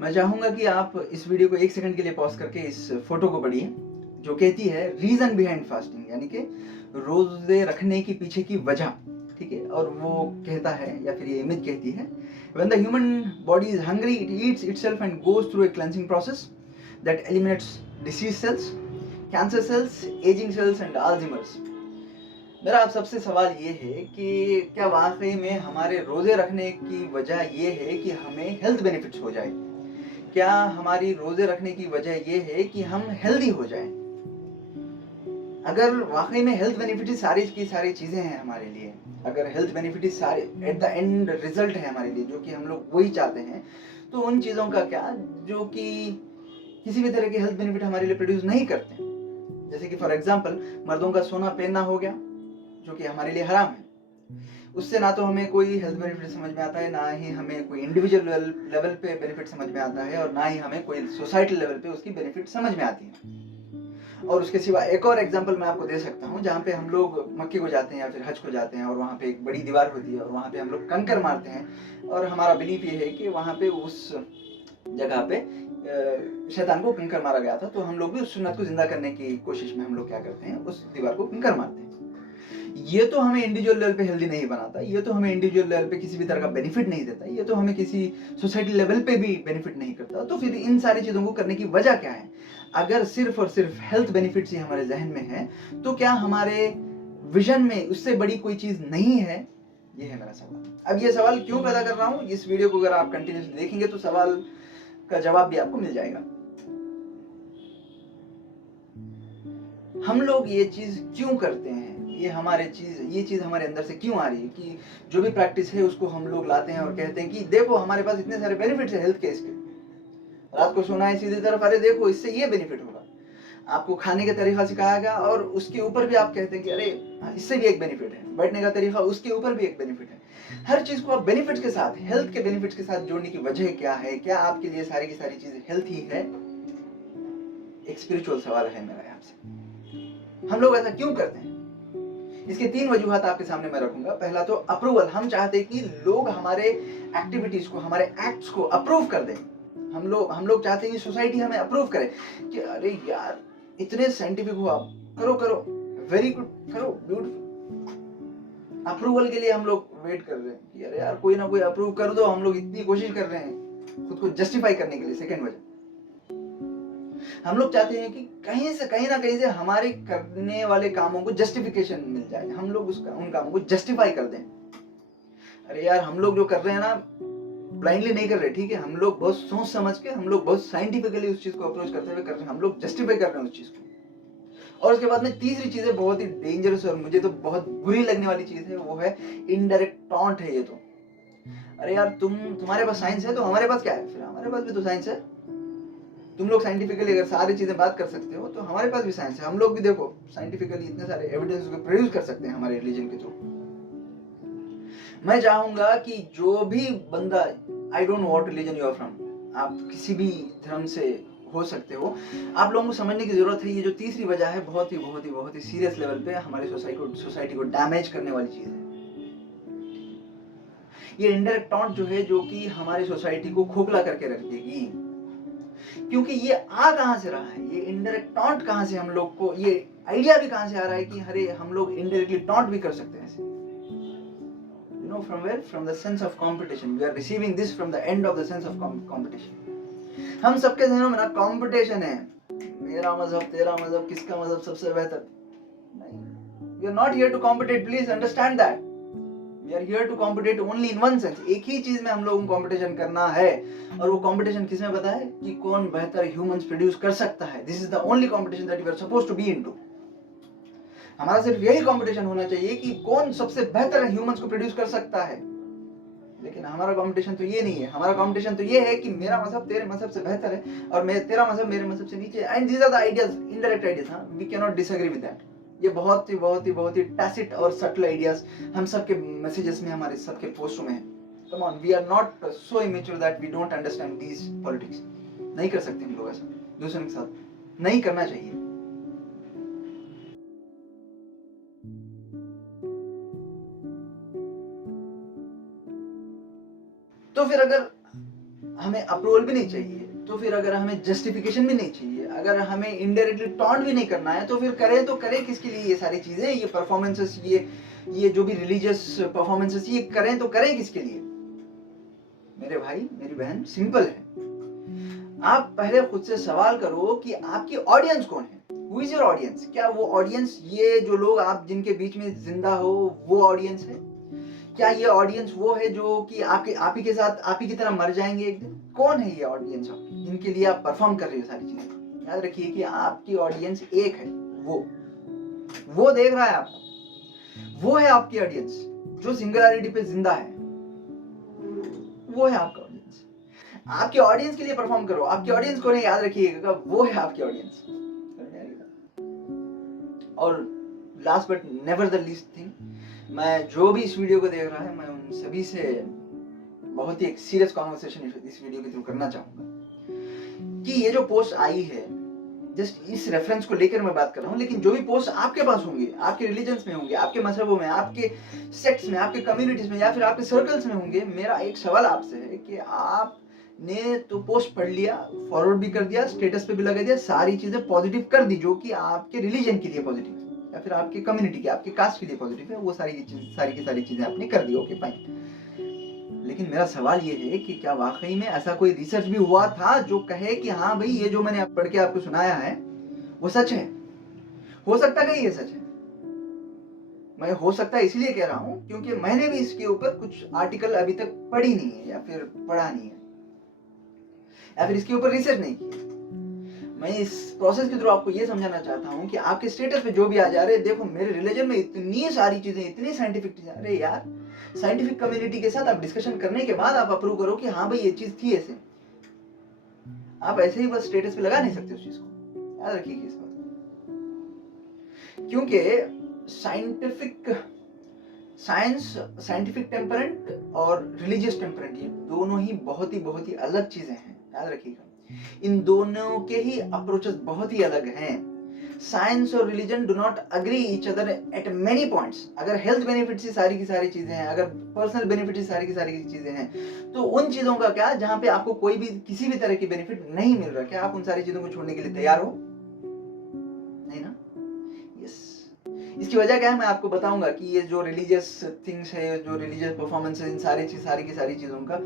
मैं चाहूँगा कि आप इस वीडियो को 1 सेकंड के लिए पॉज़ करके इस फ़ोटो को पढ़िए, जो कहती है रीज़न बिहाइंड फास्टिंग, यानी कि रोज़े रखने के पीछे की वजह, ठीक है? और वो कहता है या फिर ये इमेज कहती है, when the human body is hungry it eats itself and goes through a cleansing process that eliminates disease cells, cancer cells, ageing cells and Alzheimer's. मेरा आप सबसे सवाल ये है कि क्या वाक़ई में हमारे रोज़े रखने की वजह ये है कि हमें हेल्थ बेनिफिट्स हो जाए? क्या हमारी रोज़े रखने की वजह ये है कि हम हेल्दी हो जाएँ? अगर वाक़ई में हेल्थ बेनिफिट ही सारी की सारी चीज़ें हैं हमारे लिए, अगर हेल्थ बेनिफिट ही सारे एट द एंड रिज़ल्ट है हमारे लिए, जो कि हम लोग वही चाहते हैं, तो उन चीज़ों का क्या जो कि किसी भी तरह के हेल्थ बेनिफिट हमारे लिए प्रोड्यूस नहीं करते हैं। जैसे कि फॉर एग्ज़ाम्पल मर्दों का सोना पहनना हो गया, जो कि हमारे लिए हराम है। उससे ना तो हमें कोई हेल्थ बेनिफिट समझ में आता है, ना ही हमें कोई इंडिविजुअल लेवल पे बेनिफिट समझ में आता है, और ना ही हमें कोई सोसाइटल लेवल पे उसकी बेनिफिट समझ में आती है। और उसके सिवा एक और एग्जांपल मैं आपको दे सकता हूँ, जहाँ पे हम लोग मक्के को जाते हैं या फिर हज को जाते हैं, और वहाँ पे एक बड़ी दीवार होती है और वहाँ पे हम लोग कंकर मारते हैं, और हमारा बिलीफ ये है कि वहाँ पे उस जगह पे शैतान को कंकर मारा गया था, तो हम लोग भी उस सुन्नत को जिंदा करने की कोशिश में हम लोग क्या करते हैं, उस दीवार को कंकर मारते हैं। ये तो हमें इंडिविजुअल लेवल पे हेल्दी नहीं बनाता, ये तो हमें इंडिविजुअल लेवल पे किसी भी तरह का बेनिफिट नहीं देता, ये तो हमें किसी सोसाइटी लेवल पे भी बेनिफिट नहीं करता। तो फिर इन सारी चीज़ों को करने की वजह क्या है? अगर सिर्फ और सिर्फ हेल्थ बेनिफिट्स ही हमारे जहन में है, तो क्या हमारे विजन में उससे बड़ी कोई चीज़ नहीं है? ये है मेरा सवाल। अब ये सवाल क्यों पैदा कर रहा हूँ, इस वीडियो को अगर आप कंटिन्यूसली देखेंगे तो सवाल का जवाब भी आपको मिल जाएगा। हम लोग ये चीज़ क्यों करते हैं? ये चीज़ हमारे अंदर से क्यों आ रही है कि जो भी प्रैक्टिस है उसको हम लोग लाते हैं और कहते हैं कि देखो हमारे पास इतने सारे बेनिफिट्स है हेल्थ के इसके। रात को सोना है सीधी तरफ, अरे देखो इससे ये बेनिफिट होगा। आपको खाने का तरीका सिखाया गया और उसके ऊपर भी आप कहते हैं कि अरे इससे भी एक बेनिफिट है। बैठने का तरीका, उसके ऊपर भी एक बेनिफिट है। हर चीज़ को आप बेनिफिट्स के साथ, हेल्थ के बेनिफिट्स के साथ जोड़ने की वजह क्या है? क्या आपके लिए सारी की सारी चीज़ें हेल्थ ही है? एक स्पिरिचुअल सवाल है मेरा आपसे। हम लोग ऐसा क्यों करते हैं? इसके 3 वजूहात आपके सामने मैं रखूंगा। पहला तो अप्रूवल, हम चाहते हैं कि लोग हमारे एक्टिविटीज को, हमारे एक्ट्स को अप्रूव कर दें। हम लोग चाहते हैं कि सोसाइटी हमें अप्रूव करे कि अरे यार इतने साइंटिफिक हो आप, करो करो, वेरी गुड, करो, ब्यूटीफुल। अप्रूवल के लिए हम लोग वेट कर रहे हैं कि अरे यार कोई ना कोई अप्रूव कर दो, हम लोग इतनी कोशिश कर रहे हैं खुद को जस्टिफाई करने के लिए। सेकेंड वजह, हम लोग चाहते हैं कि कहीं से कहीं ना कहीं से हमारे करने वाले कामों को जस्टिफिकेशन मिल जाए, हम लोग उन कामों को जस्टिफाई कर दें। अरे यार हम लोग जो कर रहे हैं ना, ब्लाइंडली नहीं कर रहे, ठीक है, हम लोग बहुत सोच समझ के, हम लोग बहुत साइंटिफिकली उस चीज को अप्रोच करते हुए कर रहे हैं, हम लोग जस्टिफाई कर रहे हैं उस चीज को। और उसके बाद में तीसरी चीज है, बहुत ही डेंजरस और मुझे तो बहुत बुरी लगने वाली चीज है, वो है इनडायरेक्ट टॉन्ट है ये तो। अरे यार तुम्हारे पास साइंस है तो हमारे पास क्या है? फिर हमारे पास भी तो साइंस है। तुम लोग साइंटिफिकली अगर सारी चीजें बात कर सकते हो तो हमारे पास भी साइंस है। हम लोग भी देखो साइंटिफिकली इतने सारे एविडेंस को प्रोड्यूस कर सकते हैं हमारे रिलीजन के थ्रू। मैं चाहूंगा कि जो भी बंदा, I don't know what religion you are from, आप किसी भी धर्म से हो सकते हो, आप लोगों को समझने की जरूरत है। ये जो तीसरी वजह है बहुत ही बहुत ही बहुत ही सीरियस लेवल पे हमारी सोसाइटी को डैमेज करने वाली चीज है। ये इनडायरेक्ट टॉन्ट जो है, जो कि हमारी सोसाइटी को खोखला करके रख देगी। क्योंकि ये आ कहां से रहा है, ये इनडायरेक्ट टॉन्ट कहां से, हम लोग को ये आइडिया भी कहां से आ रहा है कि अरे हम लोग इनडायरेक्टली टॉन्ट भी कर सकते हैं ऐसे। You know from where? From the sense of competition. We are receiving this from the end of the sense of competition. हम सबके जहनों में ना कंपटीशन है, मेरा मजहब, तेरा मजहब, किसका मजहब सबसे बेहतर। नहीं, we are not here to compete. Please understand that. We are here to compete only in one sense. एक ही चीज में हम लोगों को कंपटीशन करना है, और वो कंपटीशन किसमें पता है? कि कौन बेहतर ह्यूमंस प्रोड्यूस कर सकता है। This is the only competition that we are supposed to be into. हमारा सिर्फ यही कंपटीशन होना चाहिए कि कौन सबसे बेहतर ह्यूमंस को प्रोड्यूस कर सकता है। लेकिन हमारा कंपटीशन तो ये नहीं है। हमारा कंपटीशन तो ये है कि मेरा मजहब तेरे मजहब से बेहतर है, और तेरा मजहब मेरे मजहब से नीचे है। And these are the ideas, indirect ideas. हाँ, we can not disagree with that. ये बहुत ही बहुत ही बहुत ही टैसिट और सटल आइडियाज हम सबके मैसेजेस में, हमारे सबके पोस्टों में है। Come on, we are not so immature that we don't understand these politics. नहीं कर सकते हम लोग ऐसा दूसरों के साथ, नहीं करना चाहिए। तो फिर अगर हमें अप्रूवल भी नहीं चाहिए, तो फिर अगर हमें जस्टिफिकेशन भी नहीं चाहिए, अगर हमें इनडायरेक्टली टॉन्ट भी नहीं करना है, तो फिर करें तो करें किसके लिए ये सारी चीजें, ये परफॉर्मेंसेस, ये जो भी रिलीजियस परफॉर्मेंसेस, ये करें तो करें किसके लिए? मेरे भाई मेरी बहन, सिंपल है। आप पहले खुद से सवाल करो कि आपकी ऑडियंस कौन है? Who is your audience? क्या वो ऑडियंस, ये जो लोग आप जिनके बीच में जिंदा हो, वो ऑडियंस है? क्या ये ऑडियंस वो है जो कि आप ही के साथ आप ही की तरह मर जाएंगे एक दिन? कौन है ये ऑडियंस आपकी, जिनके लिए आप परफॉर्म कर रहे हो सारी चीजें? याद रखिए कि आपकी ऑडियंस एक है, वो देख रहा है आपको, वो है आपकी ऑडियंस जो सिंगुलैरिटी पे जिंदा है, वो है आपका ऑडियंस। आपके ऑडियंस के लिए परफॉर्म करो। आपकी ऑडियंस को नहीं, याद रखिएगा, वो है आपकी ऑडियंस। और last but never the least thing, मैं जो भी इस वीडियो को देख रहा है, मैं उन सभी से बहुत ही एक सीरियस कॉन्वर्सेशन इस वीडियो के थ्रू करना चाहूंगा कि ये जो पोस्ट आई है, जस्ट इस रेफरेंस को लेकर मैं बात कर रहा हूँ, लेकिन जो भी पोस्ट आपके पास होंगे, आपके रिलीजन्स में होंगे, आपके मजहबों में, आपके सेक्ट्स में, आपके कम्युनिटीज में, या फिर आपके सर्कल्स में होंगे, मेरा एक सवाल आपसे है कि आपने तो पोस्ट पढ़ लिया, फॉरवर्ड भी कर दिया, स्टेटस पे भी लगा दिया, सारी चीजें पॉजिटिव कर दी जो कि आपके रिलीजन के लिए पॉजिटिव है, या फिर आपके कम्युनिटी के, आपके कास्ट के लिए पॉजिटिव है, वो सारी की सारी चीजें आपने कर दी, ओके फाइन। लेकिन मेरा सवाल ये है कि क्या वाकई में ऐसा कोई रिसर्च भी हुआ था जो कहे कि हाँ भाई, ये जो मैंने पढ़ के आपको सुनाया है वो सच है? हो सकता है कि ये सच है। मैं हो सकता है इसलिए कह रहा हूं क्योंकि मैंने भी इसके ऊपर कुछ आर्टिकल अभी तक पढ़ी नहीं है, या फिर पढ़ा नहीं है, या फिर इसके ऊपर रिसर्च नहीं की। मैं इस प्रोसेस के थ्रू आपको ये समझाना चाहता हूँ कि आपके स्टेटस पे जो भी आ जा रहे, देखो मेरे रिलीजन में इतनी सारी चीजें, इतनी साइंटिफिक चीजें, अरे यार, साइंटिफिक कम्युनिटी के साथ आप डिस्कशन करने के बाद आप अप्रूव करो कि हाँ भाई ये चीज थी ऐसे। आप ऐसे ही बस स्टेटस पे लगा नहीं सकते उस चीज को, याद रखिए इस बात को। क्योंकि साइंटिफिक टेम्परेंट और रिलीजियस टेम्परेंट, ये दोनों ही बहुत ही अलग चीजें हैं, याद रखिएगा। इन दोनों के ही अप्रोचेस बहुत ही अलग हैं। साइंस और religion do not agree each other at many points. अगर हेल्थ बेनिफिट्स ही सारी की सारी चीजें हैं, अगर पर्सनल बेनिफिट ही सारी की सारी चीजें हैं, तो उन चीजों का क्या जहां पे आपको कोई भी किसी भी तरह की बेनिफिट नहीं मिल रहा, क्या आप उन सारी चीजों को छोड़ने के लिए तैयार हो? नहीं ना? यस। इसकी वजह क्या है मैं आपको बताऊंगा कि ये जो रिलीजियस थिंग्स है, जो रिलीजियस परफॉर्मेंस है, इन सारी की सारी चीजों का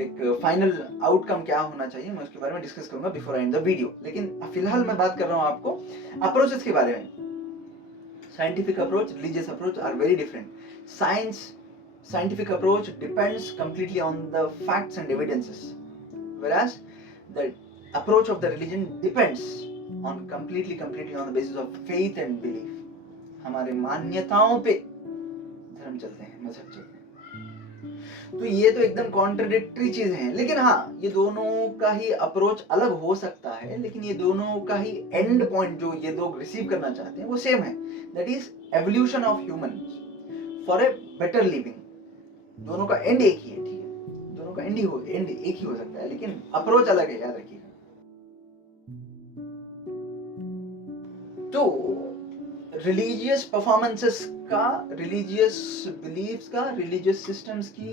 एक फाइनल आउटकम क्या होना चाहिए, मैं उसके बारे में डिस्कस करूंगा बिफोर एंड द वीडियो। लेकिन फिलहाल मैं बात कर रहा हूं आपको अप्रोचेस के बारे में। Scientific approach, religious approach are very different. Scientific approach depends completely on the facts and evidences, whereas the approach of the religion depends on completely on the basis of faith and belief. हमारे मान्यताओं पे धर्म चलते हैं, मजहब चलते हैं। तो ये तो एकदम कॉन्ट्रडिक्टरी चीजें हैं, लेकिन हाँ, ये दोनों का ही अप्रोच अलग हो सकता है, लेकिन ये दोनों का ही एंड पॉइंट जो ये लोग रिसीव करना चाहते हैं वो सेम है, that is evolution of human for a better living. दोनों का एंड एक ही है, ठीक है, दोनों का एंड एक ही हो सकता है, लेकिन अप्रोच अलग है, याद रखिएगा। तो रिलीजियस परफॉर्मेंसेस का, रिलीजियस बिलीफ्स का, रिलीजियस सिस्टम्स की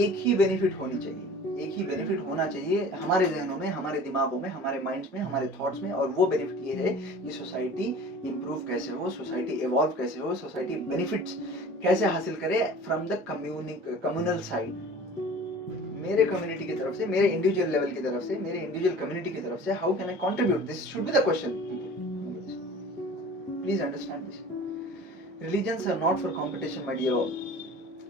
एक ही बेनिफिट होनी चाहिए, एक ही बेनिफिट होना चाहिए हमारे जहनों में, हमारे दिमागों में, हमारे माइंड्स में, हमारे थॉट्स में, और वो बेनिफिट ये है कि सोसाइटी इंप्रूव कैसे हो, सोसाइटी इवॉल्व कैसे हो, सोसाइटी बेनिफिट्स कैसे हासिल करे फ्रॉम द कम्युनल साइड। मेरे कम्युनिटी की तरफ से, मेरे इंडिविजुअल लेवल की तरफ से, मेरे इंडिविजुअल कम्युनिटी की तरफ से, how can I contribute, this should be the question. Please understand this. Religions are not for competition, my dear all.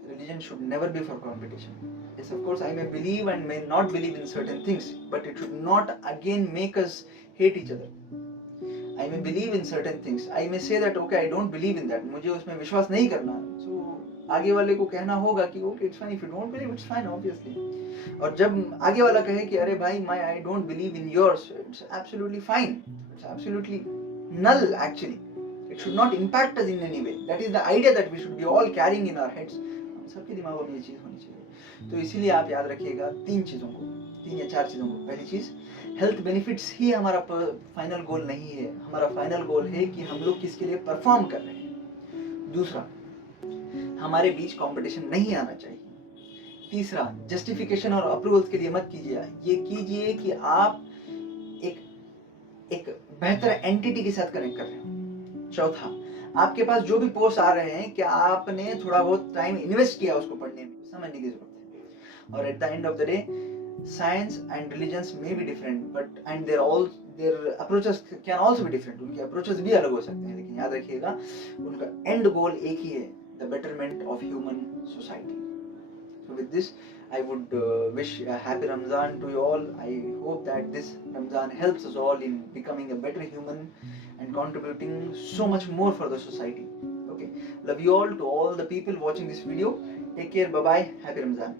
Religion should never be for competition. Yes, of course, I may believe and may not believe in certain things, but it should not again make us hate each other. I may believe in certain things. I may say that, okay, I don't believe in that. मुझे उसमें विश्वास नहीं करना. So, आगे वाले को कहना होगा कि okay, it's fine. If you don't believe, it's fine, obviously. और जब आगे वाला कहे कि अरे भाई, I don't believe in yours, it's absolutely fine. It's absolutely null, actually. It should not impact us in any way. That is the idea that we should be all carrying in our heads. हम सबके दिमागों में ये चीज होनी चाहिए। तो इसीलिए आप याद रखिएगा 3 या 4 चीजों को। पहली चीज, हेल्थ बेनिफिट्स ही हमारा फाइनल गोल नहीं है। हमारा फाइनल गोल है कि हम लोग किसके लिए परफॉर्म कर रहे हैं। दूसरा, हमारे बीच कंपटीशन नहीं आना चाहिए। तीसरा, जस्टिफिकेशन और अप्रूवल्स के लिए मत कीजिए, ये कीजिए कि आप एक एक बेहतर एंटिटी के साथ कनेक्ट कर रहे हो। चौथा, आपके पास जो भी पोस्ट आ रहे हैं, क्या आपने थोड़ा बहुत टाइम इन्वेस्ट किया उसको पढ़ने में, समझने की जरूरत है। और at the end of the day, science and religions may be different, but and their approaches can also be different, उनके अप्रोचेस भी अलग हो सकते हैं, लेकिन याद रखिएगा उनका एंड गोल एक ही है, the betterment of human society. So with this, I would wish a happy Ramzan to you all. I hope that this Ramzan helps us all in becoming a better human and contributing so much more for the society. Okay, love you all. To all the people watching this video, take care. Bye bye. Happy Ramzan.